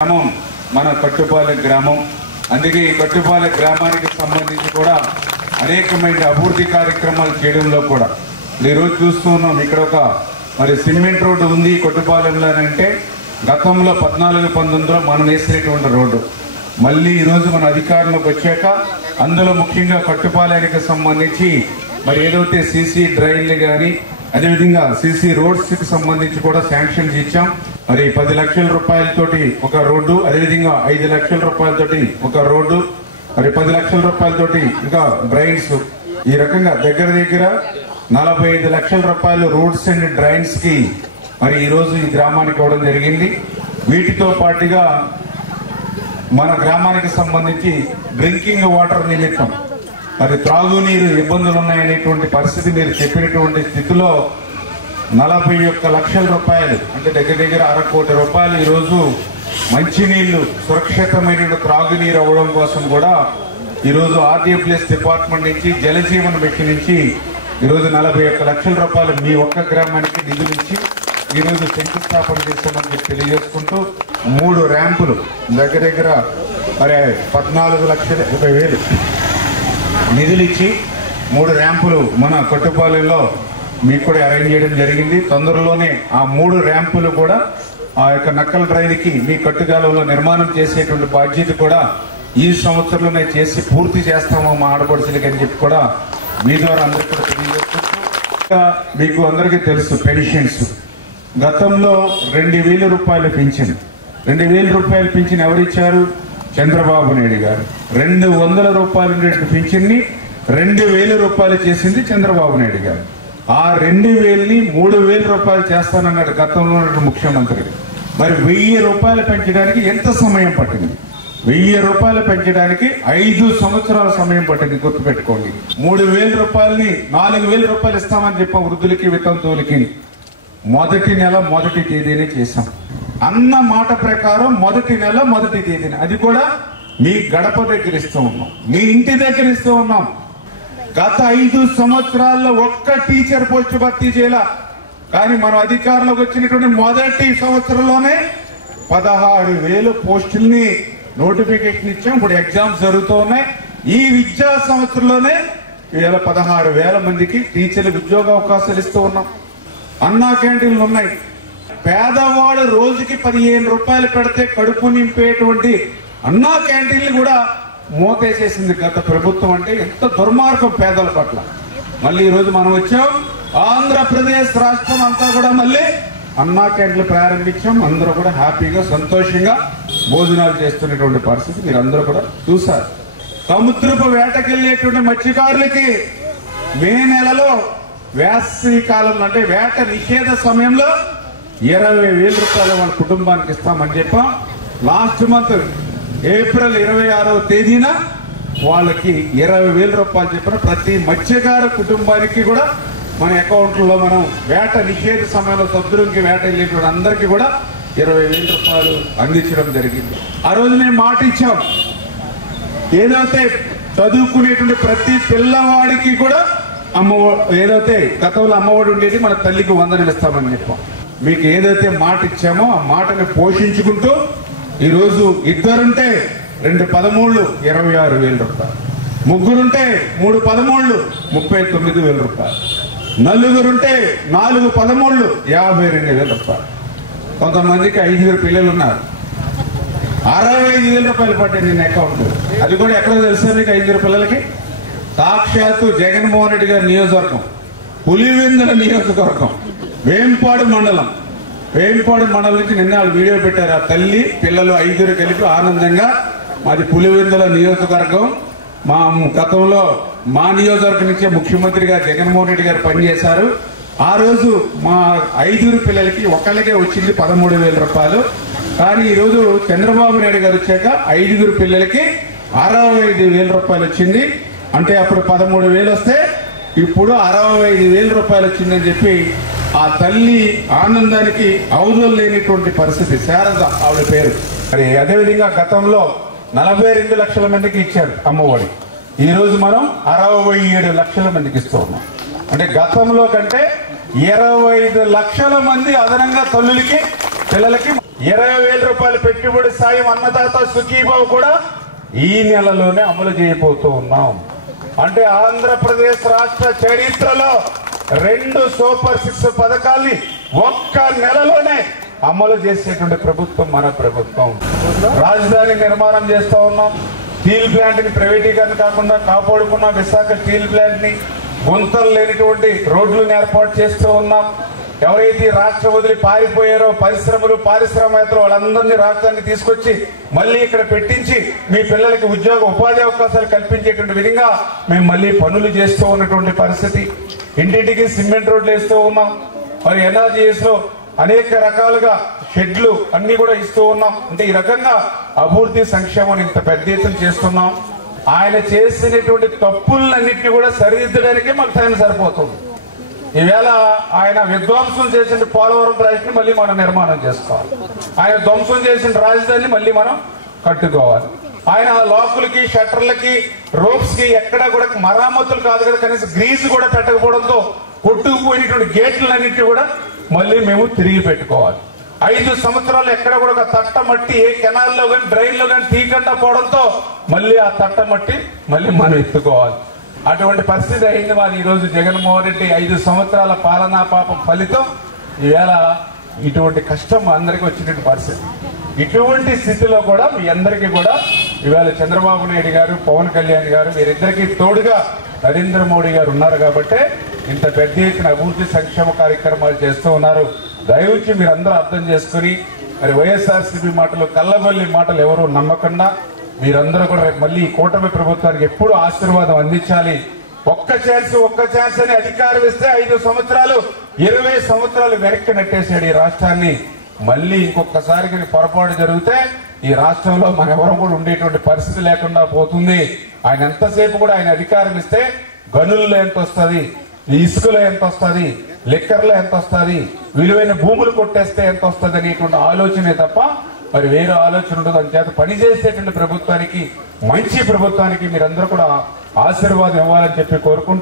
గ్రామం మన కట్టుపాలెం గ్రామం. అందుకే ఈ కట్టుపాలెం గ్రామానికి సంబంధించి కూడా అనేకమైన అభివృద్ధి కార్యక్రమాలు చేయడంలో కూడా ఈరోజు చూస్తూ ఉన్నాం. ఇక్కడ ఒక మరి సిమెంట్ రోడ్డు ఉంది కట్టుపాలెంలో అంటే గతంలో 14-19లో మనం వేసినటువంటి రోడ్డు మళ్ళీ ఈరోజు మన అధికారంలోకి వచ్చాక అందులో ముఖ్యంగా కట్టుపాలెంకి సంబంధించి మరి ఏదైతే సీసీ డ్రైన్లు కానీ అదేవిధంగా సీసీ రోడ్స్ కి సంబంధించి కూడా శాంక్షన్స్ ఇచ్చాం. మరి 10 లక్షల రూపాయలతోటి ఒక రోడ్డు, అదేవిధంగా 5 లక్షల రూపాయలతోటి ఒక రోడ్డు, మరి 10 లక్షల రూపాయలతోటి ఇంకా డ్రైన్స్, ఈ రకంగా దగ్గర 45 లక్షల రూపాయలు రోడ్స్ అండ్ డ్రైన్స్ కి మరి ఈ రోజు ఈ గ్రామానికి ఇవ్వడం జరిగింది. వీటితో పాటుగా మన గ్రామానికి సంబంధించి డ్రింకింగ్ వాటర్ నిమిత్తం మరి త్రాగునీరు ఇబ్బందులు ఉన్నాయనేటువంటి పరిస్థితి మీరు చెప్పినటువంటి స్థితిలో 41 లక్షల రూపాయలు అంటే దగ్గర 1/2 కోటి రూపాయలు ఈరోజు మంచినీళ్లు సురక్షితమైన త్రాగునీరు అవ్వడం కోసం కూడా ఈరోజు ఆర్డబ్ల్యూఎస్ డిపార్ట్మెంట్ నుంచి జలజీవన్ మిషన్ నుంచి ఈరోజు 41 లక్షల రూపాయలు మీ ఒక్క గ్రామానికి నిధులు ఇచ్చి ఈరోజు శంకుస్థాపన చేస్తామని చెప్పి తెలియజేసుకుంటూ 3 ర్యాంపులు దగ్గర మరి 14,20,000 నిధులు ఇచ్చి 3 ర్యాంపులు మన కట్టుపాలెంలో మీకు కూడా అరేంజ్ చేయడం జరిగింది. తొందరలోనే ఆ 3 ర్యాంపులు కూడా ఆ యొక్క నక్కల డ్రైన్కి మీ కట్టుకాలంలో నిర్మాణం చేసేటువంటి బాధ్యత కూడా ఈ సంవత్సరంలోనే చేసి పూర్తి చేస్తాము మా ఆడపడుచులకి అని చెప్పి కూడా మీ ద్వారా అందరికీ కూడా తెలియజేసుకుంటూ, మీకు అందరికీ తెలుసు పెన్షన్స్ గతంలో 2,000 రూపాయలు పింఛన్, 2,000 రూపాయలు పింఛన్ ఎవరిచ్చారు? చంద్రబాబు నాయుడు గారు. 200 రూపాయలు పింఛన్ని 2,000 రూపాయలు చేసింది చంద్రబాబు నాయుడు గారు. ఆ 2,000ని 3,000 రూపాయలు చేస్తానన్నాడు గతంలో ఉన్న ముఖ్యమంత్రి. మరి 1,000 రూపాయలు పెంచడానికి ఎంత సమయం పట్టింది? 1,000 రూపాయలు పెంచడానికి 5 సంవత్సరాల సమయం పట్టింది, గుర్తుపెట్టుకోండి. 3,000 రూపాయలని 4,000 రూపాయలు ఇస్తామని చెప్పాం వృద్ధులకి, వితంతువులకి. మొదటి నెల మొదటి తేదీనే చేశాం అన్న మాట ప్రకారం. మొదటి నెల మొదటి తేదీని, అది కూడా మీ గడప దగ్గర ఇస్తూ ఉన్నాం, మీ ఇంటి దగ్గర ఇస్తూ ఉన్నాం. గత 5 సంవత్సరాల్లో ఒక్క టీచర్ పోస్ట్ భర్తీ చేయాల, కానీ మనం అధికారంలోకి వచ్చినటువంటి మొదటి సంవత్సరంలోనే 16,000 పోస్టుల్ని నోటిఫికేషన్ ఇచ్చాం. ఇప్పుడు ఎగ్జామ్స్ జరుగుతూ ఉన్నాయి. ఈ విద్యా సంవత్సరంలోనే 16,000 మందికి టీచర్లకు ఉద్యోగ అవకాశాలు ఇస్తూ ఉన్నాం. అన్నా క్యాంటీన్లు ఉన్నాయి. పేదవాడు రోజుకి 15 రూపాయలు పెడితే కడుపు నింపేటువంటి అన్నా క్యాంటీన్లు కూడా మూతేసేసింది గత ప్రభుత్వం. అంటే ఎంత దుర్మార్గం పేదల పట్ల. మళ్ళీ ఈ రోజు మనం వచ్చాం, ఆంధ్రప్రదేశ్ రాష్ట్రం అంతా కూడా మళ్ళీ అన్నా క్యాంటీన్లు ప్రారంభించాం. అందరూ కూడా హ్యాపీగా సంతోషంగా భోజనాలు చేస్తున్నటువంటి పరిస్థితి మీరు అందరూ కూడా చూశారు. సముద్రపు వేటకెళ్లేటువంటి మత్స్యకారులకి మే నెలలో వేసవి కాలంలో అంటే వేట నిషేధ సమయంలో 20,000 రూపాయలు వాళ్ళ కుటుంబానికి ఇస్తామని చెప్పాం. లాస్ట్ మంత్ ఏప్రిల్ 26వ తేదీన వాళ్ళకి 20,000 రూపాయలు చెప్పిన ప్రతి మత్స్యకార కుటుంబానికి కూడా మన అకౌంట్లో మనం వేట నిషేధ సమయంలో సముద్రంకి వేట వెళ్ళేటువంటి అందరికీ కూడా 20,000 రూపాయలు అందించడం జరిగింది. ఆ రోజు మేము మాట ఇచ్చాం, ఏదైతే చదువుకునేటువంటి ప్రతి పిల్లవాడికి కూడా ఏదైతే గతంలో అమ్మఒడి ఉండేది మన తల్లికి 100 ఇస్తామని చెప్పాం. మీకు ఏదైతే మాట ఇచ్చామో ఆ మాటని పోషించుకుంటూ ఈరోజు ఇద్దరుంటే 2 13 26,000 రూపాయలు, ముగ్గురుంటే 3 13 39,000 రూపాయలు, నలుగురుంటే 4 13 52,000 రూపాయలు. కొంతమందికి 5 పిల్లలు ఉన్నారు, 65,000 రూపాయలు పట్టాయి నేను అకౌంట్. అది కూడా ఎక్కడో తెలుసా మీకు? 5 పిల్లలకి సాక్షాత్తు జగన్మోహన్ రెడ్డి గారి నియోజకవర్గం, పులివెందుల నియోజకవర్గం, వేంపాడు మండలం నుంచి నిన్న వీడియో పెట్టారు. ఆ తల్లి పిల్లలు 5 కలిపి ఆనందంగా మాది పులివెందుల నియోజకవర్గం. మా గతంలో మా నియోజకవర్గం నుంచే ముఖ్యమంత్రిగా జగన్మోహన్ రెడ్డి గారు పనిచేశారు. ఆ రోజు మా 5 పిల్లలకి ఒకళ్ళకే వచ్చింది 13,000 రూపాయలు. కానీ ఈరోజు చంద్రబాబు నాయుడు గారు వచ్చాక 5 పిల్లలకి 65,000 రూపాయలు వచ్చింది. అంటే అప్పుడు 13,000 వస్తే ఇప్పుడు 65,000 రూపాయలు వచ్చిందని చెప్పి ఆ తల్లి ఆనందానికి అవధులు లేనిటువంటి పరిస్థితి. శారద ఆవిడ పేరు. మరి అదేవిధంగా గతంలో 42 లక్షల మందికి ఇచ్చారు అమ్మఒడి. ఈ రోజు మనం 67 లక్షల మందికి ఇస్తూ ఉన్నాం. అంటే గతంలో కంటే 25 లక్షల మంది అదనంగా తల్లులకి పిల్లలకి 20,000 రూపాయలు పెట్టుబడి సాయం అన్నదాత సుఖీభావ్ కూడా ఈ నెలలోనే అమలు చేయబోతూ ఉన్నాం. అంటే ఆంధ్రప్రదేశ్ రాష్ట్ర చరిత్రలో 2 సూపర్ 6 పథకాల్ని ఒక్క నెలలోనే అమలు చేసేటువంటి ప్రభుత్వం మన ప్రభుత్వం. రాజధాని నిర్మాణం చేస్తూ ఉన్నాం. స్టీల్ ప్లాంట్ ని ప్రైవేటీకరణ కాకుండా కాపాడుకున్న విశాఖ స్టీల్ ప్లాంట్ ని గుంతలు లేనిటువంటి రోడ్లను ఏర్పాటు చేస్తూ ఉన్నాం. ఎవరైతే రాష్ట్రం వదిలి పారిపోయారో పరిశ్రమలు పారిశ్రామికవేత్తలు వాళ్ళందరినీ రాష్ట్రానికి తీసుకొచ్చి మళ్ళీ ఇక్కడ పెట్టించి మీ పిల్లలకి ఉపాధి అవకాశాలు కల్పించేటువంటి విధంగా మేము మళ్ళీ పనులు చేస్తూ ఉన్నటువంటి పరిస్థితి. ఇంటింటికి సిమెంట్ రోడ్లు వేస్తూ ఉన్నాం. మరి ఎన్ఆర్జీఎస్ లో అనేక రకాలుగా షెడ్లు అన్ని కూడా ఇస్తూ ఉన్నాం. అంటే ఈ రకంగా అభివృద్ధి సంక్షేమం ఇంత పెద్ద ఎత్తున చేస్తున్నాం. ఆయన చేసినటువంటి తప్పులన్నింటినీ కూడా సరిదిద్దడానికే మాకు టైం సరిపోతుంది. ఈవేళ ఆయన విధ్వంసం చేసిన పోలవరం ప్రాజెక్టుని మళ్ళీ మనం నిర్మాణం చేసుకోవాలి. ఆయన ధ్వంసం చేసిన రాజధానిని మళ్ళీ మనం కట్టుకోవాలి. ఆయన లోకులకి షట్టర్లకి రోప్స్ కి ఎక్కడా కూడా మరామతులు కాదు కదా, కనీసం గ్రీజ్ కూడా పెట్టకపోవడంతో కొట్టుకుపోయినటువంటి గేట్లన్నింటినీ కూడా మళ్ళీ మేము తిరిగి పెట్టుకోవాలి. 5 సంవత్సరాలు ఎక్కడ కూడా ఒక తట్టమట్టి ఏ కెనాల్లో కానీ డ్రైన్లో కానీ తీయకుండా పోవడంతో మళ్ళీ ఆ తట్టమట్టి మళ్ళీ మనం ఎత్తుకోవాలి. అటువంటి పరిస్థితి అయింది మరి. ఈరోజు జగన్మోహన్ రెడ్డి 5 సంవత్సరాల పాలనా పాపం ఫలితం ఈవేళ ఇటువంటి కష్టం అందరికీ వచ్చినటువంటి పరిస్థితి. ఇటువంటి స్థితిలో కూడా మీ అందరికీ కూడా ఇవాళ చంద్రబాబు నాయుడు గారు, పవన్ కళ్యాణ్ గారు వీరిద్దరికీ తోడుగా నరేంద్ర మోడీ గారు ఉన్నారు కాబట్టి ఇంత పెద్ద ఎత్తున అభివృద్ధి సంక్షేమ కార్యక్రమాలు చేస్తూ ఉన్నారు. దయవుచ్చి మీరందరూ అర్థం చేసుకుని మరి వైఎస్ఆర్సీపీ మాటలు కల్లబల్లి మాటలు ఎవరు నమ్మకుండా మీరందరూ కూడా రేపు మళ్ళీ ఈ కూటమి ప్రభుత్వానికి ఎప్పుడు ఆశీర్వాదం అందించాలి. ఒక్క ఛాన్స్ అని అధికారం ఇస్తే 5 సంవత్సరాలు 20 సంవత్సరాలు వెనక్కి నెట్టేసాడు ఈ రాష్ట్రాన్ని. మళ్ళీ ఇంకొకసారి పొరపాటు జరిగితే ఈ రాష్ట్రంలో మన ఎవరు కూడా ఉండేటువంటి పరిస్థితి లేకుండా పోతుంది. ఆయన ఎంతసేపు కూడా ఆయన అధికారం ఇస్తే గనుల్లో ఎంత వస్తుంది, ఇసుకలో ఎంత వస్తుంది, లిక్కర్లో ఎంత వస్తుంది, విలువైన భూములు కొట్టేస్తే ఎంత వస్తుంది అనేటువంటి ఆలోచనే తప్ప మరి వేరే ఆలోచన ఉండదు. అంచేత పనిచేసేటువంటి ప్రభుత్వానికి, మంచి ప్రభుత్వానికి మీరందరూ కూడా ఆశీర్వాదం ఇవ్వాలని చెప్పి కోరుకుంటూ